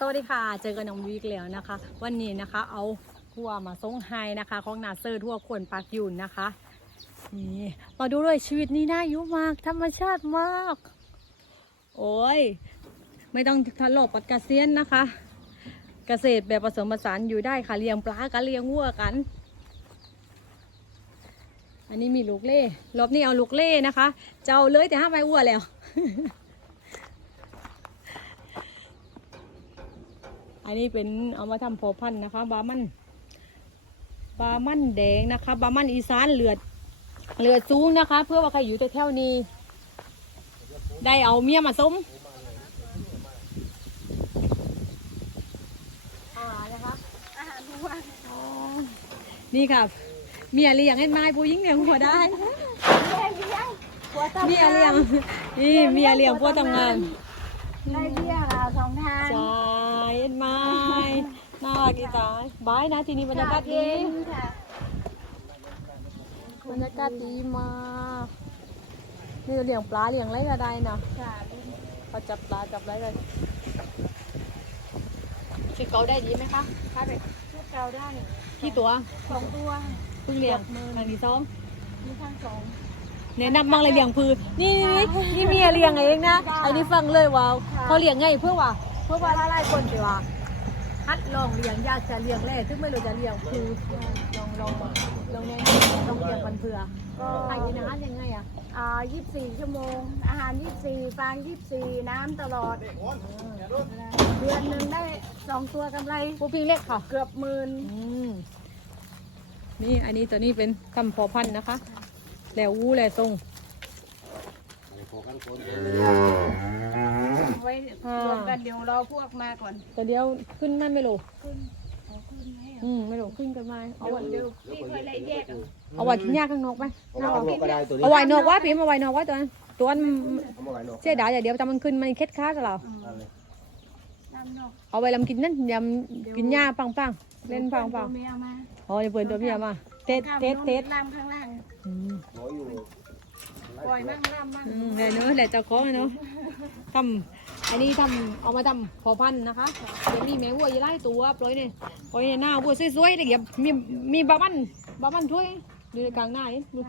สวัสดีค่ะ เจอกันน้องวีกแล้วนะคะ วันนี้นะคะเอาหัวมาส่งไฮนะคะ ของนาเซอร์ทั่วขวนปากยุนนะคะนี่มาดูเลยชีวิตนี้น่าอายุมาก ธรรมชาติมาก โอ้ย ไม่ต้องทะเลาะปัดกระเซียนนะคะ เกษตรแบบผสมผสานอยู่ได้ค่ะเลี้ยงปลากันเลี้ยงวัวกัน อันนี้มีลูกเล่รอบนี้เอาลูกเล่นะคะ เจ้าเลยแต่ห้ามไปวัวแล้ว อันนี้เป็นเอามาทำพอพันธุ์นะคะ บามัน บามันแดงนะคะ บามันอีสานเลือดเลือดสูงนะคะ เพื่อว่าใครอยู่แถวๆนี้ ได้เอาเมียมาสมอาหารนะคะอาหารทุกวันอ๋อนี่ค่ะเมียเลี้ยงให้ไม้ผู้หญิงเลี้ยงหัวได้แม่เลี้ยงหัวตำเมียเลี้ยงนี่เมียเลี้ยงพวกทำงาน ได้เบี้ยค่ะสองทาง ใช่เห็นไหมน่ารักอีตายบายนะทีนี้บรรยากาศดีเย็นค่ะบรรยากาศดีมากนี่เลี้ยงปลาเลี้ยงอะไรก็ได้นะค่ะเขาจับปลาจับอะไรเลยคือเขาได้ดีไหมคะค่าไปลูกเกาได้กี่ตัวสองตัวเพิ่งเลี้ยงครั้งที่สองมีทั้งสองแนะนำบ้างเลยเลี้ยงพือ นี่นี่นี่เมียเลี้ยงเองนะไอ้นี่ฟังเลยว่า เขาเลี้ยงไงเพื่อว่า เพื่อว่าหลายๆคนไปว่าฮัดลองเลี้ยงอยากจะเลี้ยงแร่ซึ่งไม่รู้จะเลี้ยงพือลองลองลองแนะนำลองเลี้ยงพันธุ์เผือก็ให้กินอาหารยังไงอะอ่ายี่สิบสี่ชั่วโมง อาหารยี่สิบสี่ฟางยี่สิบสี่น้ำตลอด เดือนหนึ่งได้สองตัวกำไรผู้พิงเล็กค่ะ เกือบหมื่นอืมนี่อันนี้ตัวนี้เป็นคำพอพันธุ์นะคะ แล้ววูแล้วทรงไว้รวมกันเดี๋ยวรอพวกมาก่อนแต่เดียวขึ้นมันไม่รู้ขึ้นเอาขึ้นไหมอะอืมไม่รู้ขึ้นกันมาเอาไว้เดี๋ยวพี่ค่อยไล่แยกเอาเอาไว้กินยาข้างนอกไหมเอาข้างนอกก็ได้ตัวนี้เอาไว้นอกไว่าพี่เอาไว้นอกไว้ตัวนั้นตัวนั้นเอามาไว้นอกเสียดายอย่างเดียวแต่มันขึ้นมันเคล็ดค้ากับเรานั่นเลยน้ำนอกเอาไว้ลำกินนั่นยำกินหญ้าปังปังๆเล่นปังปังตัวเมียมาๆอ๋อเดี๋ยวเปิดตัวเมียมาเทสเทสเทสล่างข้างล่างอืมหัวอยู่ปล่อยมั่งล่างมั่งอืมเดี๋ยวเนอะเดี๋ยวเจะของเนาะทำ อันนี้ทำเอามาทำพอพันธุ์นะคะเดี๋ยวมีแม่วัวยี่ไล่ตัวปล่อยเนี่ยปล่อยเนี่ยหน้าวัวสวยๆเดี๋ยวมีมีบาบันบาบันถ้วยอยู่ในกลางหน้าเห็นดู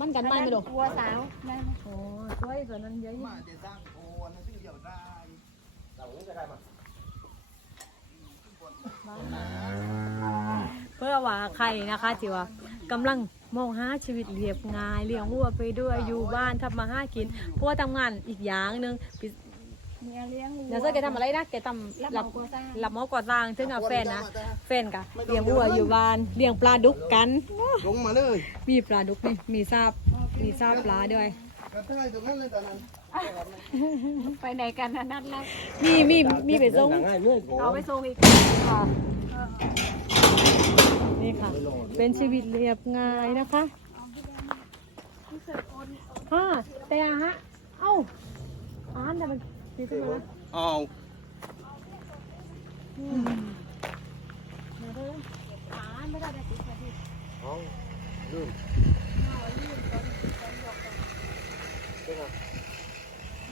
มันกันไหมไม่รู้ตัวสาวนั่นโอ้สวยส่วนนั้นเยอะเพื่อว่าใครนะคะที่ว่ากำลังมองหาชีวิตเรียบง่ายเลี้ยงวัวไปด้วยอยู่บ้านทำมาหากินเพราะว่าทำงานอีกอย่างหนึ่งปิ เมียเลี้ยงวัวนาเซอร์แกทำอะไรนะแกทำรับเหมาก่อสร้าง รับเหมาก่อสร้างซึ่งกับแฟนนะแฟนกะเลี้ยงวัวอยู่บ้านเลี้ยงปลาดุกกัน ลงมาเลยมีปลาดุกนี่มีซาบมีซาบปลาด้วย กระต่ายตรงนั้นเลยตอนนั้นไปไหนกันนะนัดแล้วมีมีมีไปส่งง่ายเนื่อยก่อเอานไปส่งอีกค่ะนี่ค่ะ เป็นชีวิตเรียบง่ายนะคะฮ่าแต่อะฮะ เอ้าอ่านแต่มันคิดขึ้ นมาแล้วเอาอืมเดี๋ยวเดี๋ยวอ่านไม่ได้ได้ติดค่ะพี่เอาลืม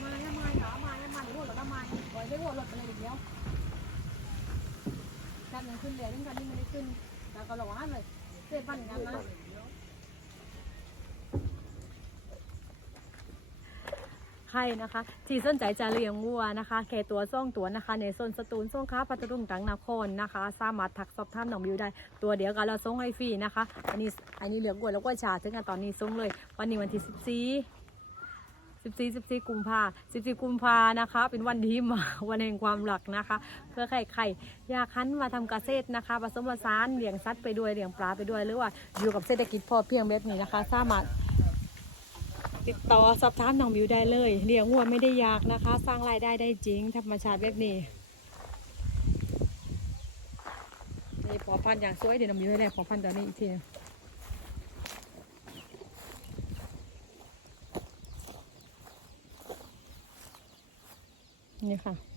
มาแล้วมาเหรอมาแล้วมาเดี๋ยวหัวรถแล้วมาปล่อยได้หัวรถไปเลยเดียวกันยังขึ้นเรือนึงกันนี่ไม่ได้ขึ้นแต่ก็หลงอ่านเลยเจ็บปันกันนะ ใครนะคะที่สนใจจะเลี้ยงวัวนะคะแค่ตัวซ่องตัวนะคะ ในโซนสตูลส่งค้าพัทลุงตังนครนะคะ สามารถทักสอบถามหนองบิวได้ ตัวเดียวกันเราส่งให้ฟรีนะคะ อันนี้อันนี้เหลืองวัวแล้วก็ชาถึงกันตอนนี้ส่งเลย วันนี้วันที่สิบสี่สิบสี่สิบสี่กุมภาสิบสี่กุมภานะคะ เป็นวันดีมาวันแห่งความหลักนะคะ เพื่อใครใครอยากหันมาทำเกษตรนะคะผสมผสานเลี้ยงสัตว์ไปด้วยเลี้ยงปลาไปด้วย หรือว่าอยู่กับเศรษฐกิจพอเพียงแบบนี้นะคะ สามารถ ติดต่อสอบถามน้องบิวได้เลยเลี้ยงวัวไม่ได้ยากนะคะ สร้างรายได้ได้จริงธรรมชาติแบบนี้นี่พอพันอย่างสวยเดี๋ยวน้องบิวให้ได้พอพันตัวนี้อีกทีนี่ค่ะ